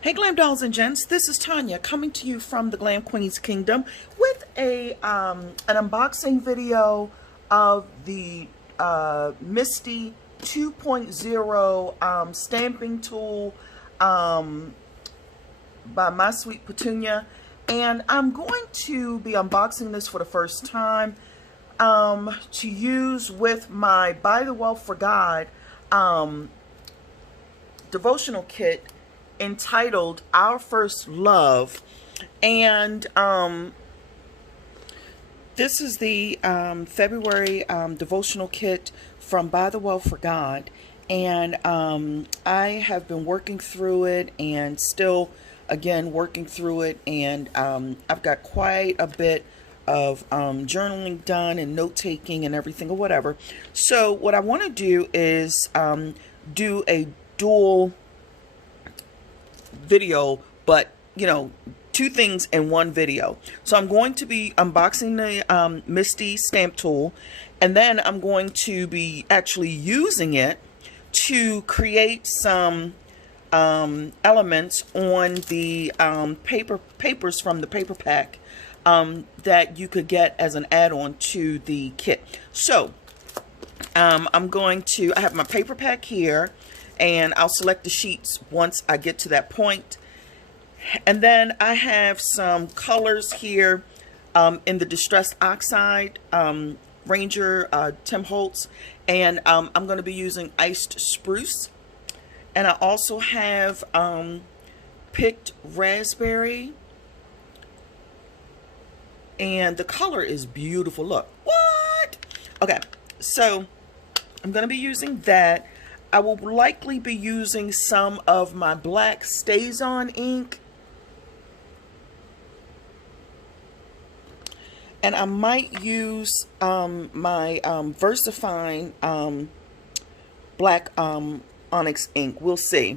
Hey Glam Dolls and Gents, this is Tanya coming to you from the Glam Queen's Kingdom with an unboxing video of the MISTI 2.0 stamping tool by My Sweet Petunia, and I'm going to be unboxing this for the first time to use with my ByTheWell4God devotional kit entitled Our First Love. And this is the February devotional kit from ByTheWell4God, and I have been working through it and still again working through it, and I've got quite a bit of journaling done and note-taking and everything or whatever. So what I want to do is do a dual video, but you know, two things in one video. So I'm going to be unboxing the MISTI stamp tool, and then I'm going to be actually using it to create some elements on the papers from the paper pack that you could get as an add-on to the kit. So I have my paper pack here, and I'll select the sheets once I get to that point. And then I have some colors here in the Distressed Oxide Ranger Tim Holtz, and I'm going to be using Iced Spruce. And I also have Picked Raspberry, and the color is beautiful. Look, what? Okay, so I'm going to be using that. I will likely be using some of my black StazOn ink, and I might use my VersaFine black onyx ink. We'll see.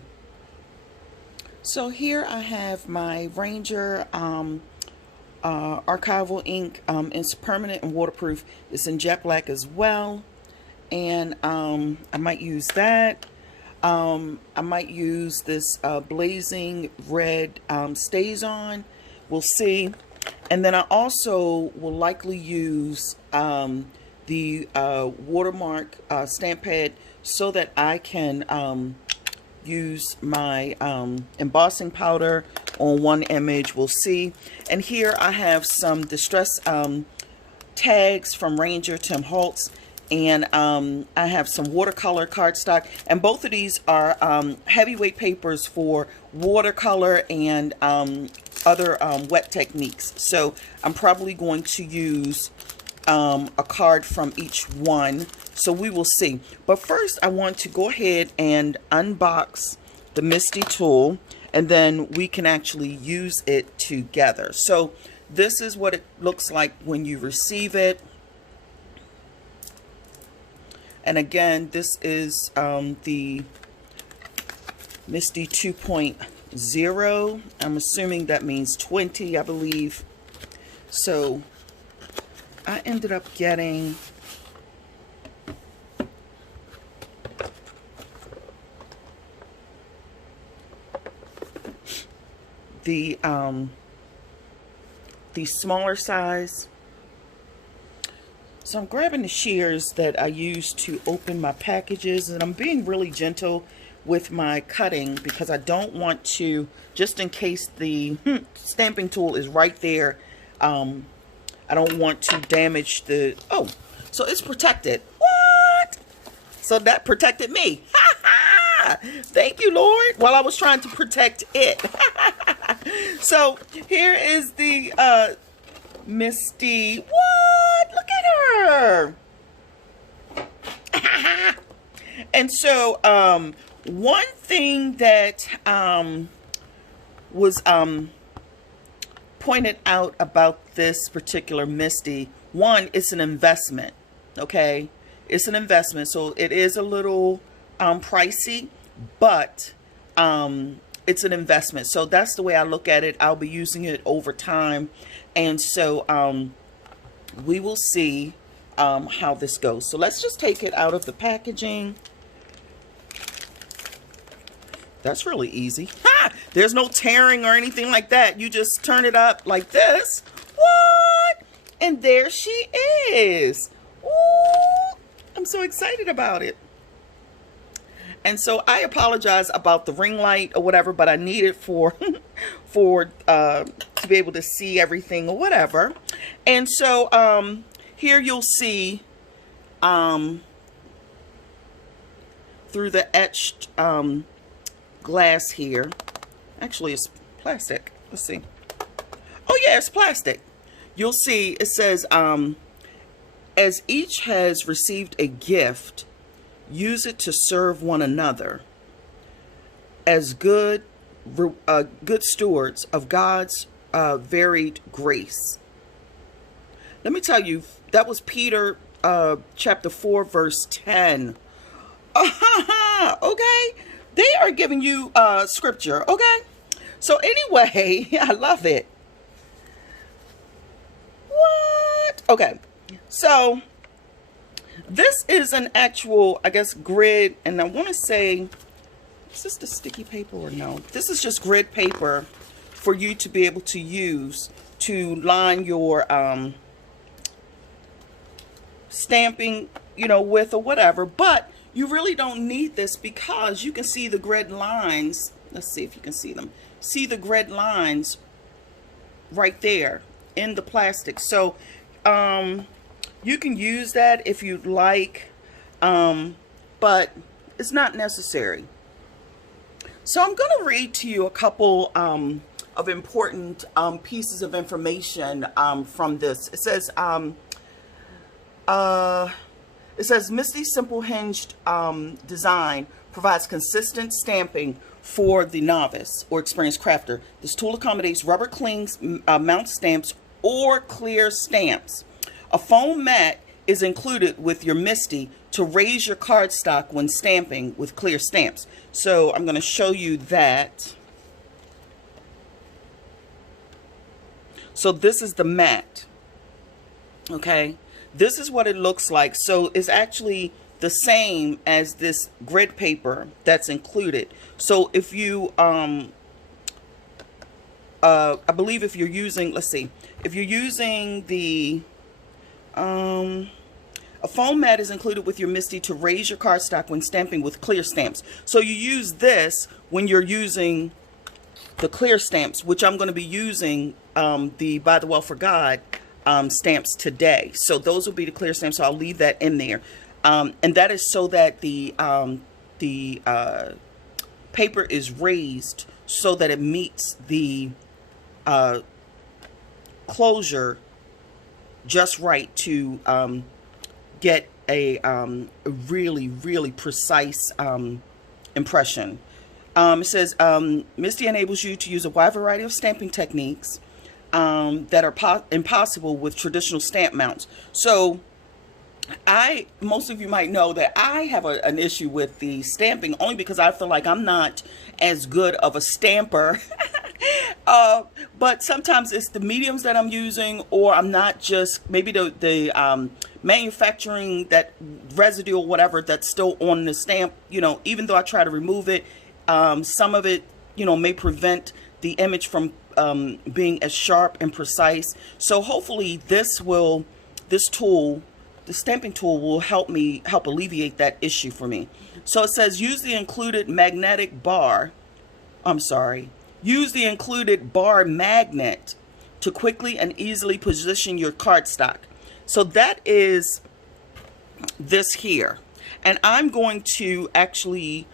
So here I have my Ranger archival ink. It's permanent and waterproof. It's in jet black as well, and I might use that. I might use this blazing red StazOn. We'll see. And then I also will likely use the watermark stamp pad so that I can use my embossing powder on one image. We'll see. And here I have some distress tags from Ranger Tim Holtz, and I have some watercolor cardstock, and both of these are heavyweight papers for watercolor and other wet techniques. So I'm probably going to use a card from each one, so we will see. But first I want to go ahead and unbox the MISTI tool, and then we can actually use it together. So this is what it looks like when you receive it. And again, this is the MISTI 2.0. I'm assuming that means 20, I believe. So I ended up getting the smaller size. So I'm grabbing the shears that I use to open my packages, and I'm being really gentle with my cutting because I don't want to, just in case the stamping tool is right there, I don't want to damage the, oh, so it's protected. What? So that protected me. Thank you, Lord, while I was trying to protect it. So here is the MISTI. What? Look at her. And so one thing that was pointed out about this particular MISTI, one, it's an investment. Okay, it's an investment, so it is a little pricey, but it's an investment. So that's the way I look at it. I'll be using it over time, and so we will see how this goes. So let's just take it out of the packaging. That's really easy. Ha! There's no tearing or anything like that. You just turn it up like this. What? And there she is. Ooh, I'm so excited about it. And so I apologize about the ring light or whatever, but I need it for to be able to see everything or whatever. And so here you'll see through the etched glass here. Actually, it's plastic. Let's see. Oh yeah, it's plastic. You'll see it says as each has received a gift, use it to serve one another as good stewards of God's varied grace. Let me tell you, that was Peter chapter 4 verse 10. Okay, they are giving you scripture. Okay, so anyway, I love it. What? Okay, so this is an actual, I guess, grid, and I want to say, is this the sticky paper or no? This is just grid paper for you to be able to use to line your stamping, you know, with or whatever. But you really don't need this because you can see the grid lines. Let's see if you can see them. See the grid lines right there in the plastic. So you can use that if you'd like, but it's not necessary. So I'm going to read to you a couple of important pieces of information from this. It says MISTI simple hinged design provides consistent stamping for the novice or experienced crafter. This tool accommodates rubber clings, mount stamps, or clear stamps. A foam mat is included with your MISTI to raise your cardstock when stamping with clear stamps. So I'm going to show you that. So this is the mat. Okay, this is what it looks like. So it's actually the same as this grid paper that's included. So if you I believe if you're using, let's see, if you're using the a foam mat is included with your MISTI to raise your cardstock when stamping with clear stamps. So you use this when you're using the clear stamps, which I'm going to be using the ByTheWell4God stamps today. So those will be the clear stamps. So I'll leave that in there, and that is so that the paper is raised so that it meets the closure just right to get a really precise impression. It says MISTI enables you to use a wide variety of stamping techniques that are impossible with traditional stamp mounts. So most of you might know that I have an issue with the stamping only because I feel like I'm not as good of a stamper. But sometimes it's the mediums that I'm using, or I'm not just, maybe the manufacturing, that residue or whatever that's still on the stamp, you know, even though I try to remove it, some of it, you know, may prevent the image from being as sharp and precise. So hopefully this tool, the stamping tool, will help alleviate that issue for me. So it says use the included use the included bar magnet to quickly and easily position your cardstock. So that is this here, and I'm going to actually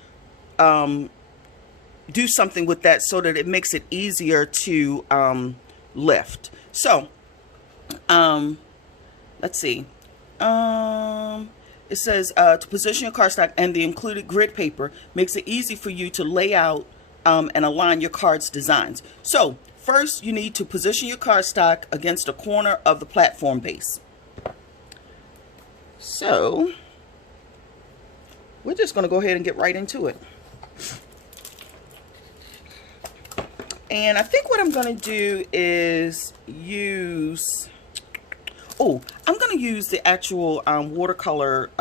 do something with that so that it makes it easier to lift. So let's see. It says to position your cardstock, and the included grid paper makes it easy for you to lay out and align your card's designs. So first you need to position your cardstock against a corner of the platform base. So we're just going to go ahead and get right into it. And I think what I'm going to do is use, I'm going to use the actual watercolor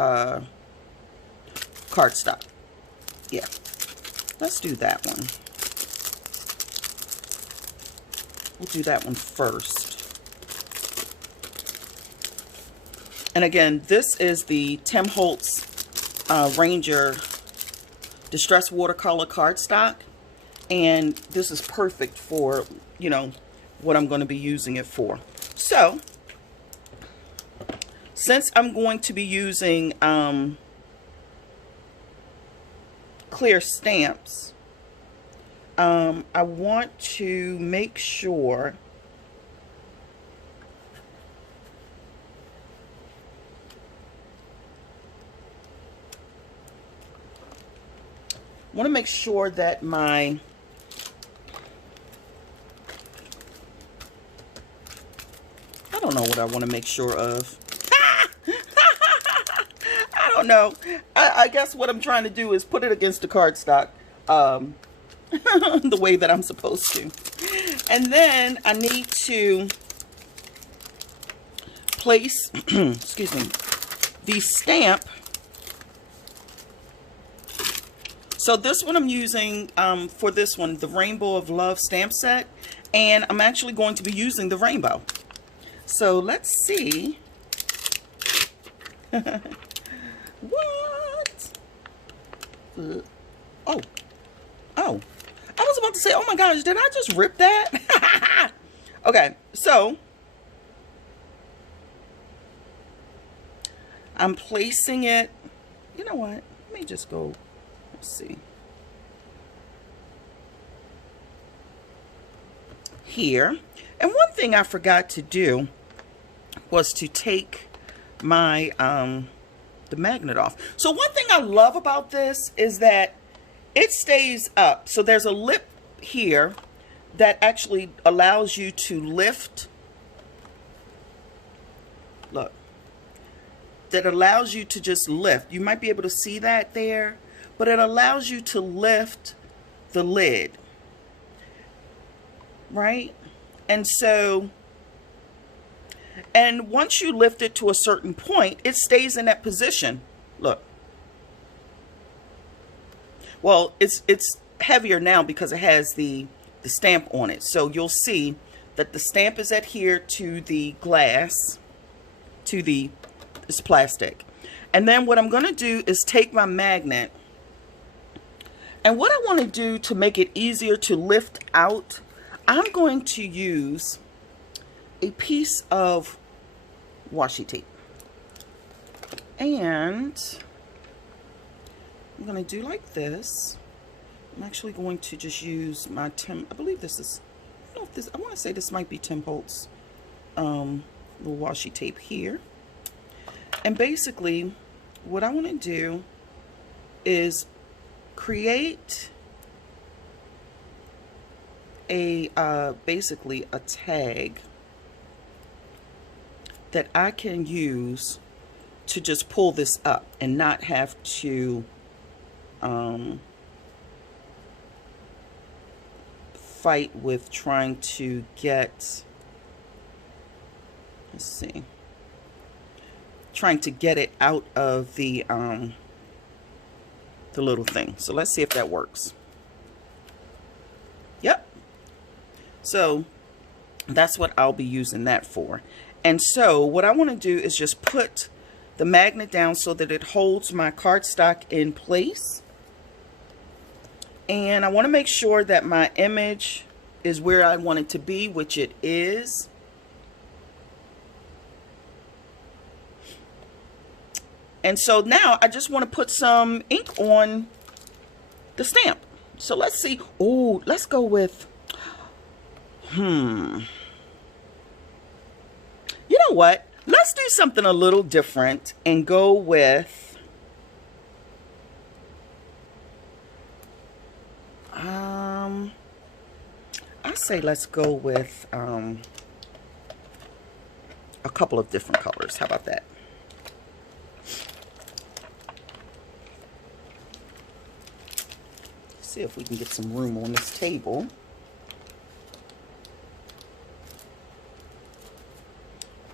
cardstock. Yeah. let's do that one. We'll do that one first. And again, this is the Tim Holtz Ranger Distress Watercolor cardstock. And this is perfect for, you know, what I'm going to be using it for. So, since I'm going to be using clear stamps, I want to make sure that my I don't know what I want to make sure of. I don't know. I guess what I'm trying to do is put it against the cardstock the way that I'm supposed to. And then I need to place, excuse me, the stamp. So this one I'm using for this one, the Rainbow of Love stamp set. And I'm actually going to be using the rainbow. So let's see. What? Oh. Oh. I was about to say, oh my gosh, did I just rip that? Okay, so I'm placing it. You know what? Let me just go. Let's see. Here. And one thing I forgot to do was to take my the magnet off. So one thing I love about this is that it stays up. So there's a lip here that actually allows you to lift. Look. That allows you to just lift. You might be able to see that there, but it allows you to lift the lid. Right? And so, and once you lift it to a certain point, it stays in that position. Look. Well, it's heavier now because it has the stamp on it. So you'll see that the stamp is adhered to the glass, to this plastic. And then what I'm going to do is take my magnet. And what I want to do to make it easier to lift out, I'm going to use a piece of washi tape. And I'm going to do like this. I'm actually going to just use my I believe this is, I don't know if this, I want to say this might be Tim Holtz little washi tape here. And basically what I want to do is create a basically a tag that I can use to just pull this up and not have to fight with trying to get, let's see, trying to get it out of the little thing. So let's see if that works. Yep. So that's what I'll be using that for. And so what I want to do is just put the magnet down so that it holds my cardstock in place. And I want to make sure that my image is where I want it to be, which it is. And so now I just want to put some ink on the stamp. So let's see. Oh, let's go with, you know what? Let's do something a little different and go with, I say let's go with a couple of different colors. How about that? See if we can get some room on this table.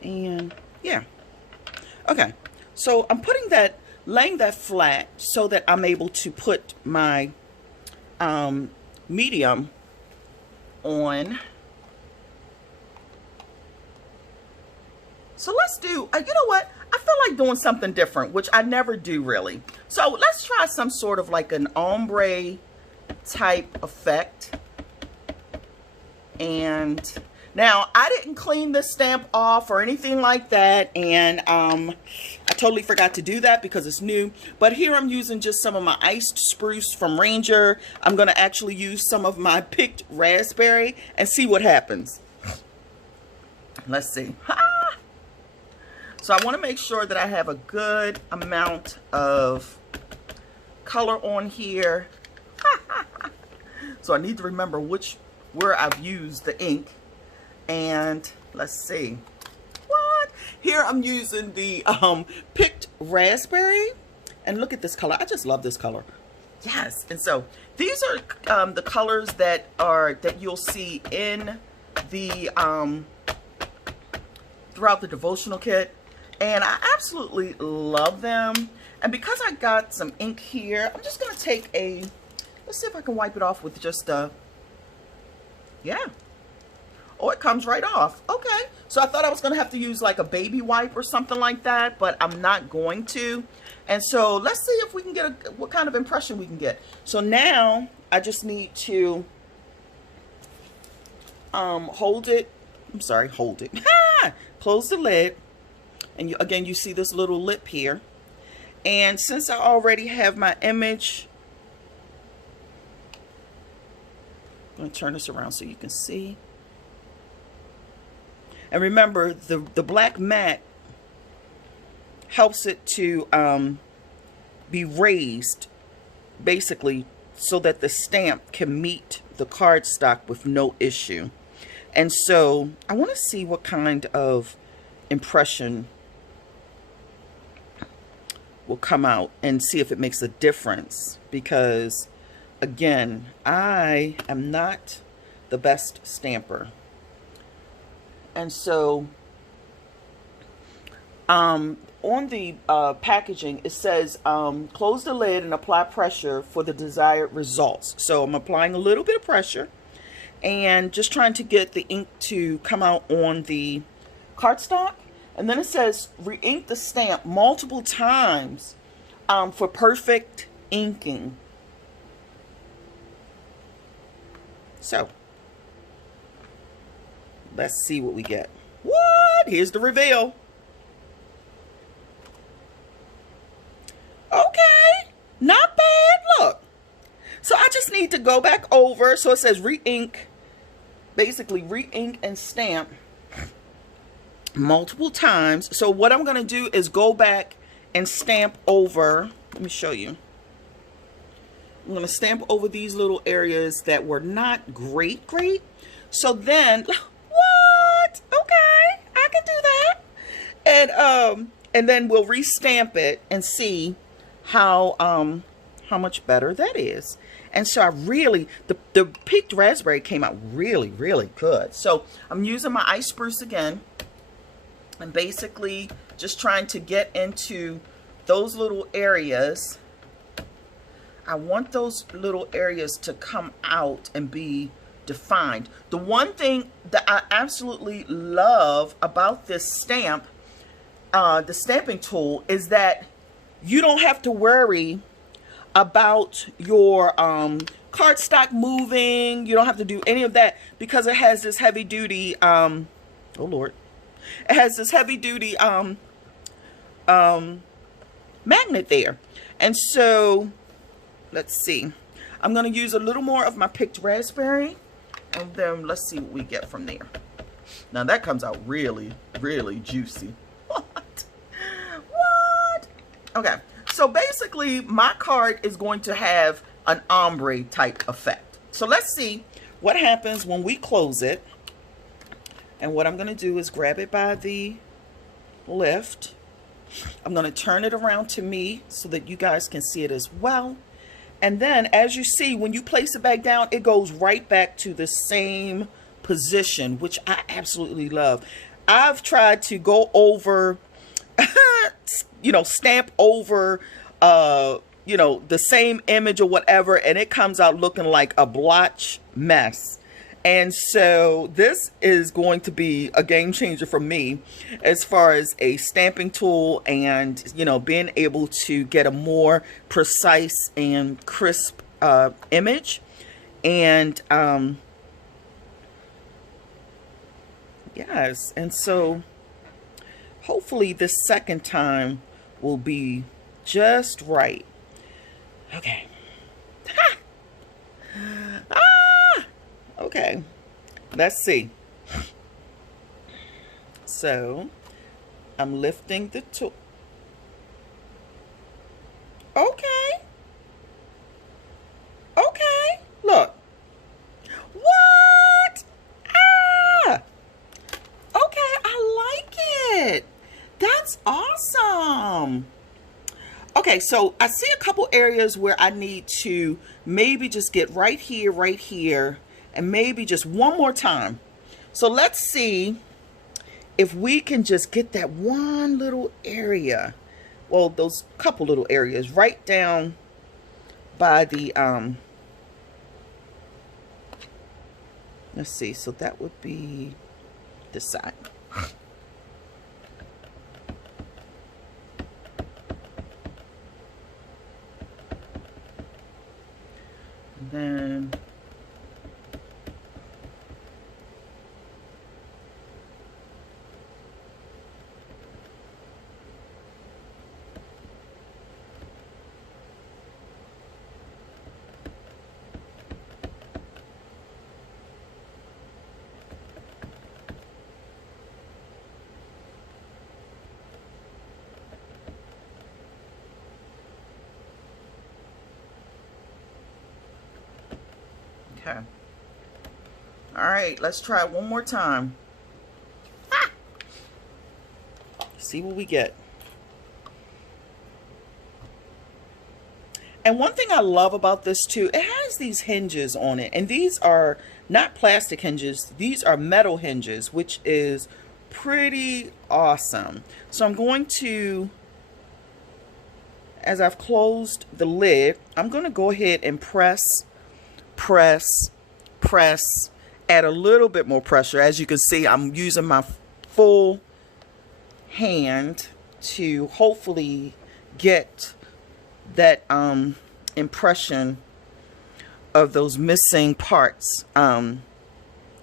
And yeah. Okay. So I'm putting that, laying that flat so that I'm able to put my medium on. So let's do, you know what? I feel like doing something different, which I never do really. So let's try some sort of like an ombre type effect. And now I didn't clean this stamp off or anything like that. And I totally forgot to do that because it's new. But here I'm using just some of my iced spruce from Ranger. I'm going to actually use some of my picked raspberry and see what happens. Let's see. So I want to make sure that I have a good amount of color on here. So I need to remember where I've used the ink. And let's see. What? Here I'm using the picked raspberry. And look at this color. I just love this color. Yes. And so these are the colors that you'll see in the throughout the devotional kit. And I absolutely love them. And because I got some ink here, I'm just going to take let's see if I can wipe it off with just yeah. Oh, it comes right off. Okay. So I thought I was going to have to use like a baby wipe or something like that, but I'm not going to. And so let's see if we can get what kind of impression we can get. So now I just need to hold it. I'm sorry, hold it. Close the lid. And again, you see this little lip here. And since I already have my image, I'm going to turn this around so you can see. And remember, the black matte helps it to be raised, basically, so that the stamp can meet the cardstock with no issue. And so I want to see what kind of impression will come out and see if it makes a difference, because again, I am not the best stamper. And so on the packaging it says close the lid and apply pressure for the desired results. So I'm applying a little bit of pressure and just trying to get the ink to come out on the cardstock. And then it says re-ink the stamp multiple times for perfect inking. So let's see what we get. What? Here's the reveal. Okay, not bad. Look. So I just need to go back over. So it says re-ink, basically re-ink and stamp multiple times. So what I'm going to do is go back and stamp over. Let me show you. I'm going to stamp over these little areas that were not great. So then, what? Okay, I can do that. And then we'll restamp it and see how much better that is. And so I really, the picked raspberry came out really good. So I'm using my ice spruce again. And basically just trying to get into those little areas. I want those little areas to come out and be defined. The one thing that I absolutely love about this stamp, the stamping tool, is that you don't have to worry about your cardstock moving. You don't have to do any of that because it has this heavy duty, oh Lord. It has this heavy duty magnet there. And so let's see. I'm going to use a little more of my picked raspberry. And then let's see what we get from there. Now that comes out really juicy. What? Okay. So basically my card is going to have an ombre type effect. So let's see what happens when we close it. And what I'm going to do is grab it by the lift. I'm going to turn it around to me so that you guys can see it as well. And then as you see, when you place it back down, it goes right back to the same position, which I absolutely love. I've tried to go over, you know, stamp over you know, the same image or whatever, and it comes out looking like a blotch mess. And so this is going to be a game changer for me as far as a stamping tool and, you know, being able to get a more precise and crisp image. And yes, and so hopefully this second time will be just right. Okay. Ha! Ah! Okay. Let's see. So, I'm lifting the tool. Okay. Okay. Look. What? Ah! Okay, I like it. That's awesome. Okay, so I see a couple areas where I need to maybe just get right here, and maybe just one more time. So let's see if we can just get that one little area, well, those couple little areas right down by the, let's see, so that would be this side. And then okay. All right, let's try it one more time. Ah! See what we get. And one thing I love about this too, it has these hinges on it. And these are not plastic hinges. These are metal hinges, which is pretty awesome. So I'm going to, as I've closed the lid, I'm going to go ahead and press, add a little bit more pressure. As you can see, I'm using my full hand to hopefully get that impression of those missing parts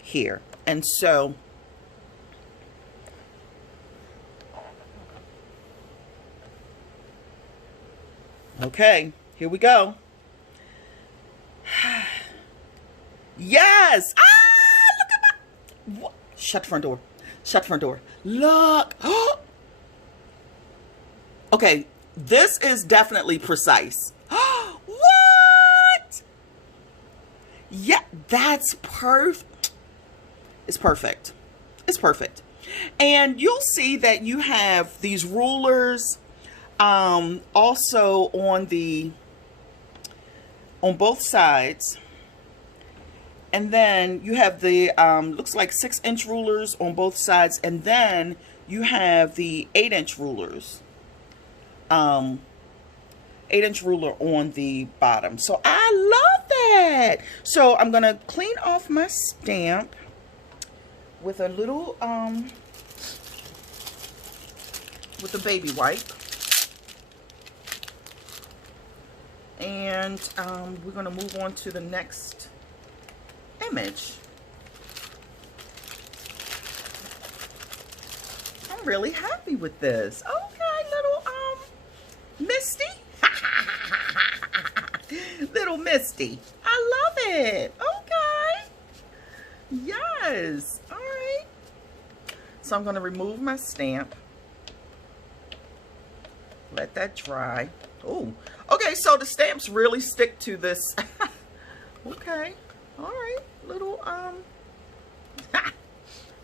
here. And so okay, here we go. Yes! Ah, look at my... What? Shut the front door. Shut the front door. Look. Okay, this is definitely precise. What? Yeah, that's perfect. It's perfect. It's perfect. And you'll see that you have these rulers also on both sides. And then you have the looks like 6-inch rulers on both sides, and then you have the 8-inch rulers, 8-inch ruler on the bottom. So I love that. So I'm gonna clean off my stamp with a little with a baby wipe, and we're gonna move on to the next image. I'm really happy with this. Okay, little Misty. Little Misty. I love it. Okay. Yes. All right. So I'm going to remove my stamp. Let that dry. Oh. Okay, so the stamps really stick to this. Okay. All right, little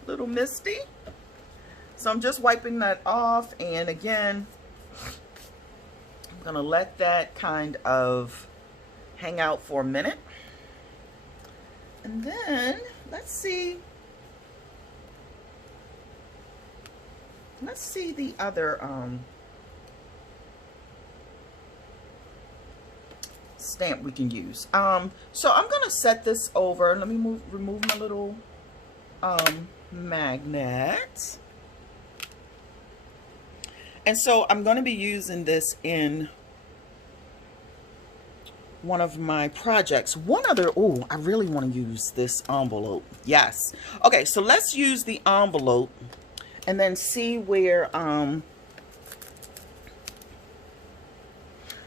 little Misty. So I'm just wiping that off, and again, I'm gonna let that kind of hang out for a minute, and then let's see the other stamp we can use. So I'm gonna set this over. Let me remove my little magnet. And so I'm going to be using this in one of my projects. One other, oh, I really want to use this envelope. Yes. Okay, so let's use the envelope and then see where,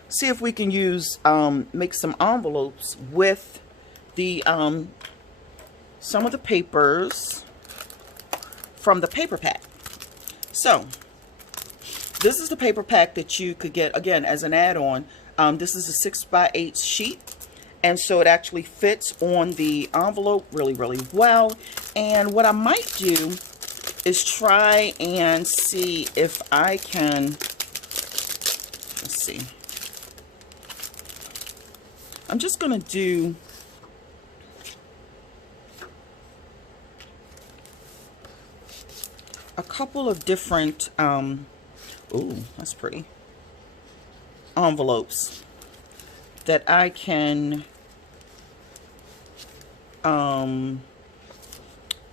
see if we can use, make some envelopes with the, some of the papers from the paper pack. So this is the paper pack that you could get, again, as an add-on. This is a 6x8 sheet, and so it actually fits on the envelope really, really well. And what I might do is try and see if I can, let's see. I'm just going to do a couple of different, ooh, that's pretty, envelopes that I can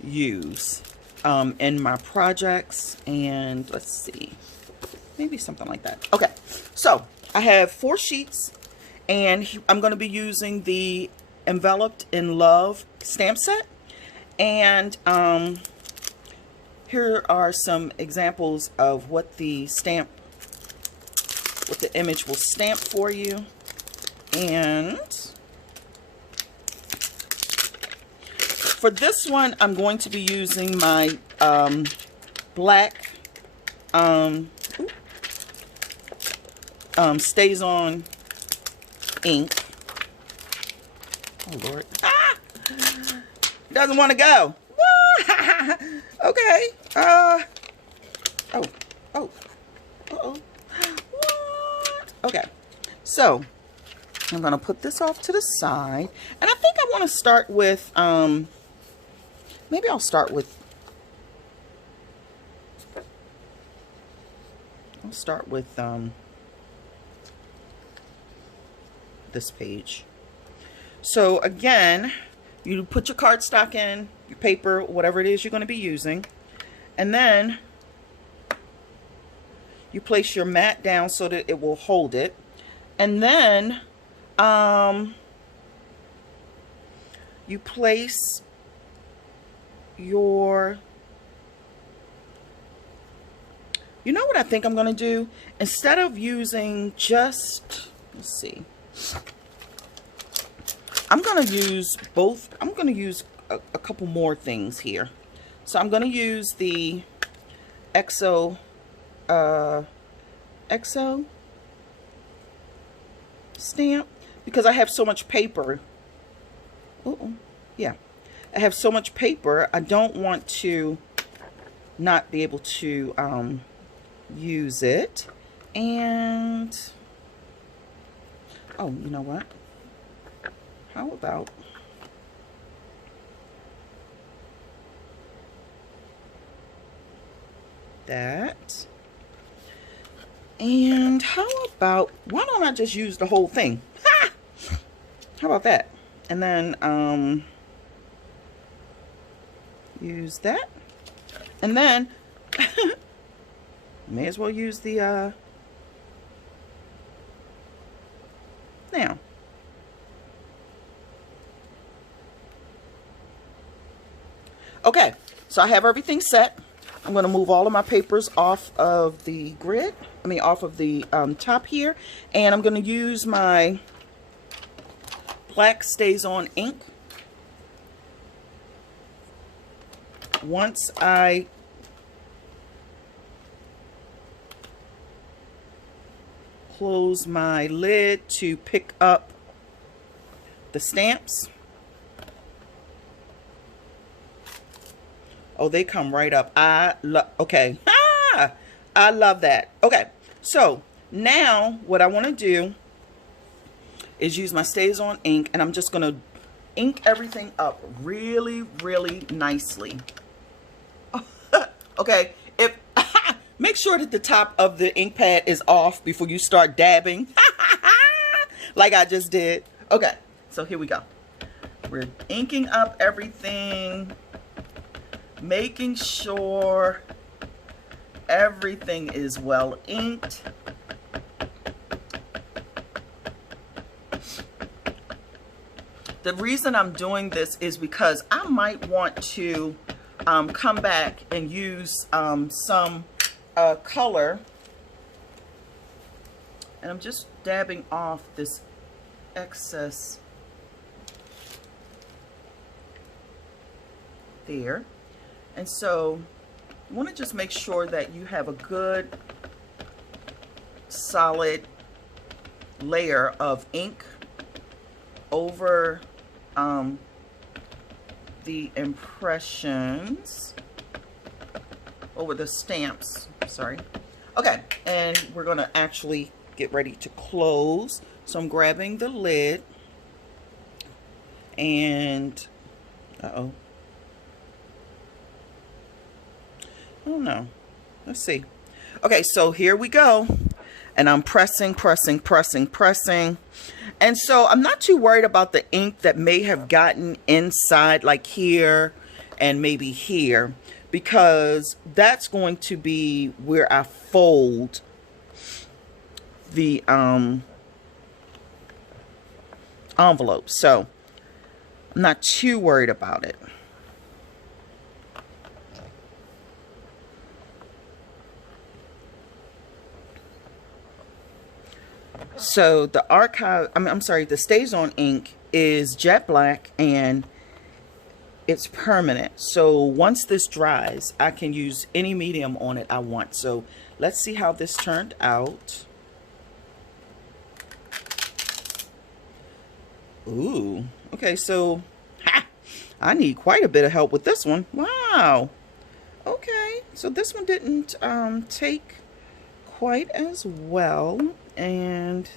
use in my projects. And let's see, maybe something like that. Okay, so I have 4 sheets, and I'm going to be using the Enveloped in Love stamp set. And here are some examples of what the stamp, what the image will stamp for you. And for this one, I'm going to be using my black Stays On ink. Oh Lord, doesn't want to go. Okay. Okay. So I'm gonna put this off to the side, and I think I want to start with maybe I'll start with this page. So again, you put your cardstock in, your paper, whatever it is you're going to be using, and then you place your mat down so that it will hold it. And then you place your, you know what I think I'm going to do? Instead of using just, let's see, I'm going to use both. I'm going to use a couple more things here. So I'm going to use the EXO stamp because I have so much paper. Yeah, I have so much paper. I don't want to not be able to use it. And oh, you know what? How about that? And how about, why don't I just use the whole thing? Ha! How about that? And then use that. And then may as well use the now. Okay, so I have everything set. I'm going to move all of my papers off of the grid, off of the top here, and I'm going to use my black Stays On ink. Once I close my lid to pick up the stamps. Oh, they come right up. Okay. I love that. Okay. So now what I want to do is use my Stays On ink, and I'm just going to ink everything up really, really nicely. Okay. Make sure that the top of the ink pad is off before you start dabbing. like I just did. Okay, so here we go. We're inking up everything, making sure everything is well inked. The reason I'm doing this is because I might want to come back and use some color. And I'm just dabbing off this excess there. And so you want to just make sure that you have a good solid layer of ink over the impressions, over the stamps, sorry. Okay, and we're going to actually get ready to close. So I'm grabbing the lid and oh no, let's see. Okay, so here we go, and I'm pressing. And so I'm not too worried about the ink that may have gotten inside, like here and maybe here, because that's going to be where I fold the envelope. So I'm not too worried about it. So the the StazOn ink is jet black and it's permanent. So once this dries, I can use any medium on it I want. So let's see how this turned out. Ooh, okay, so I need quite a bit of help with this one. Wow. Okay, so this one didn't take quite as well, and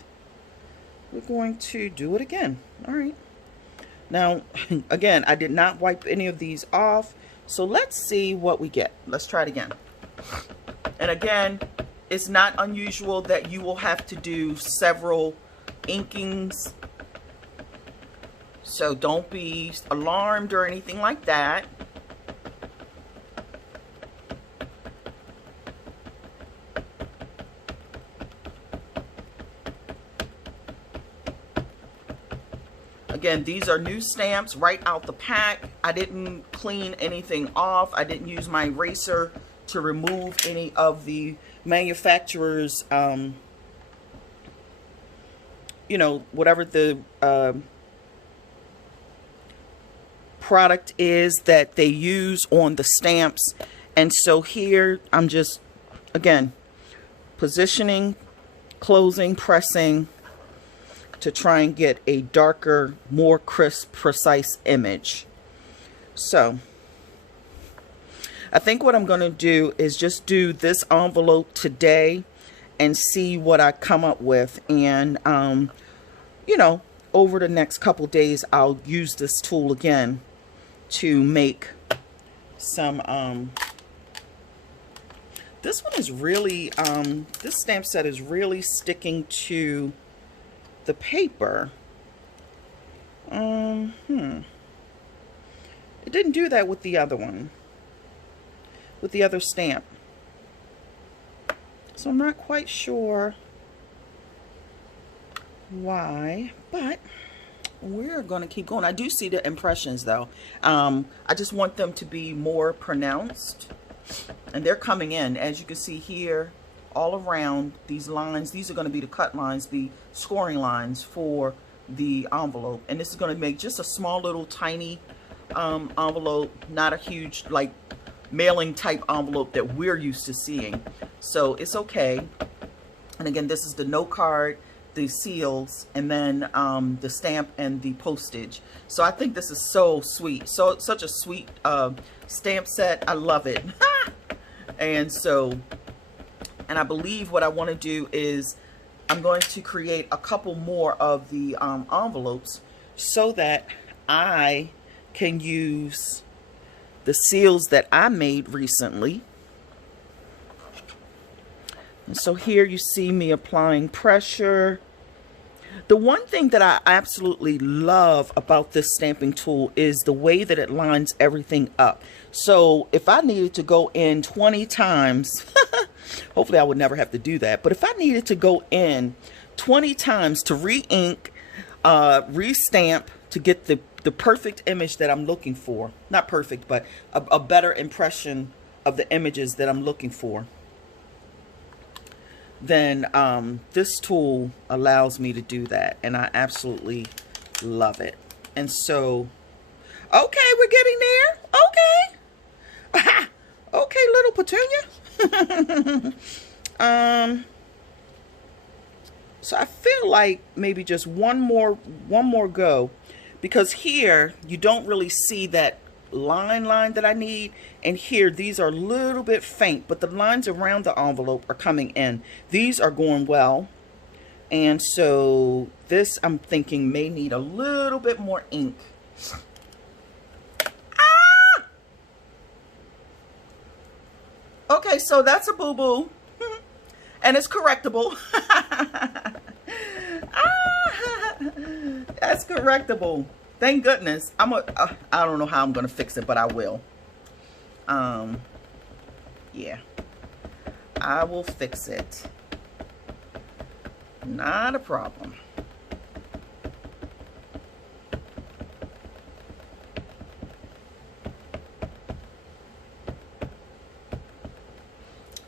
we're going to do it again. All right. Now, again, I did not wipe any of these off, so let's see what we get. Let's try it again. And again, it's not unusual that you will have to do several inkings, so don't be alarmed or anything like that. Again, these are new stamps right out the pack. I didn't clean anything off. I didn't use my eraser to remove any of the manufacturer's, you know, whatever the product is that they use on the stamps. And so here I'm just, again, positioning, closing, pressing, to try and get a darker, more crisp, precise image. So I think what I'm going to do is just do this envelope today and see what I come up with. And, you know, over the next couple days, I'll use this tool again to make some, this one is really, this stamp set is really sticking to the paper. It didn't do that with the other one, with the other stamp. So I'm not quite sure why, but we're going to keep going. I do see the impressions though. I just want them to be more pronounced, and they're coming in, as you can see here, all around these lines. These are going to be the cut lines, the scoring lines for the envelope. And this is going to make just a small little tiny envelope, not a huge like mailing type envelope that we're used to seeing. So it's okay. And again, this is the note card, the seals, and then the stamp and the postage. So I think this is so sweet. So such a sweet stamp set. I love it. And so, and I believe what I want to do is I'm going to create a couple more of the envelopes so that I can use the seals that I made recently. And so here you see me applying pressure, The one thing that I absolutely love about this stamping tool is the way that it lines everything up. So if I needed to go in 20 times, hopefully I would never have to do that, but if I needed to go in 20 times to re-ink, restamp to get the perfect image that I'm looking for, not perfect, but a better impression of the images that I'm looking for, then this tool allows me to do that, and I absolutely love it. And so, okay, we're getting there. Okay. Okay, little Petunia. So I feel like maybe just one more go, because here you don't really see that line that I need, and here these are a little bit faint, but the lines around the envelope are coming in. These are going well, and so this I'm thinking may need a little bit more ink. Ah! Okay, so that's a boo-boo, and it's correctable. That's correctable. Thank goodness. I don't know how I'm gonna fix it, but I will. Yeah, I will fix it. Not a problem.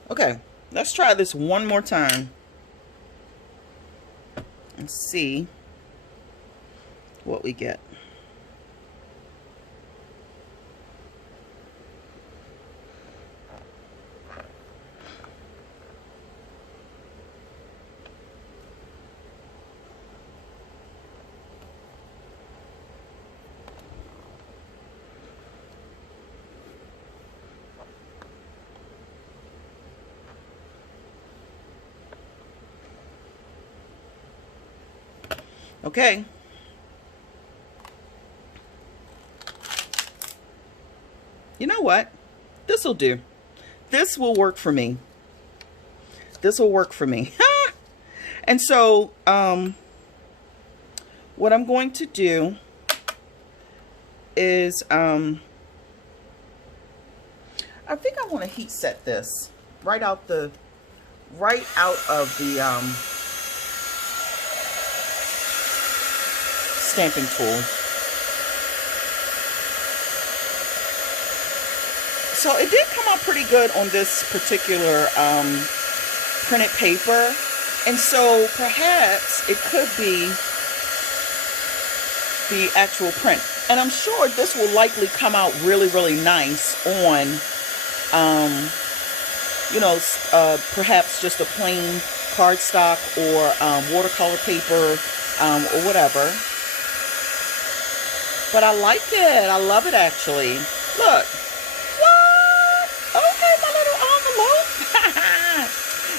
Okay, let's try this one more time and see what we get. Okay. You know what? This will do. This will work for me. This will work for me. And so, what I'm going to do is, I think I want to heat set this right out of the stamping tool. So it did come out pretty good on this particular printed paper, and so perhaps it could be the actual print, and I'm sure this will likely come out really nice on you know, perhaps just a plain cardstock or watercolor paper or whatever. But I like it. I love it, actually. Look. What? Okay, my little envelope.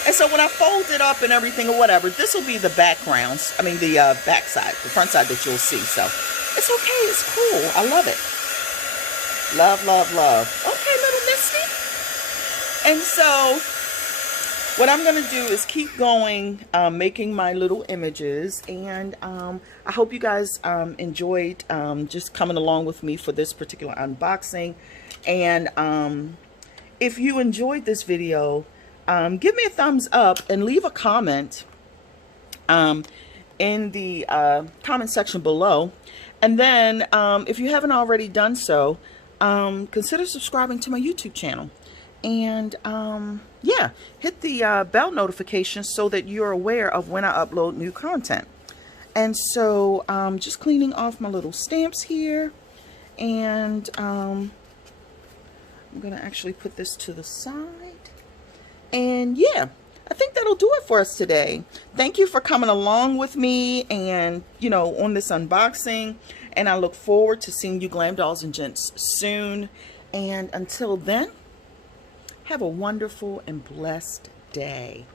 And so when I fold it up and everything or whatever, this will be the backgrounds. I mean, the back side, the front side that you'll see. So it's okay. It's cool. I love it. Love, love, love. Okay, little Misty. And so what I'm going to do is keep going, making my little images, and I hope you guys enjoyed just coming along with me for this particular unboxing. And if you enjoyed this video, give me a thumbs up and leave a comment in the comment section below. And then if you haven't already done so, consider subscribing to my YouTube channel. And yeah, hit the bell notification so that you're aware of when I upload new content. And so just cleaning off my little stamps here, and I'm gonna actually put this to the side. And yeah, I think that'll do it for us today. Thank you for coming along with me, and you know, on this unboxing, and I look forward to seeing you glam dolls and gents soon. And until then, have a wonderful and blessed day.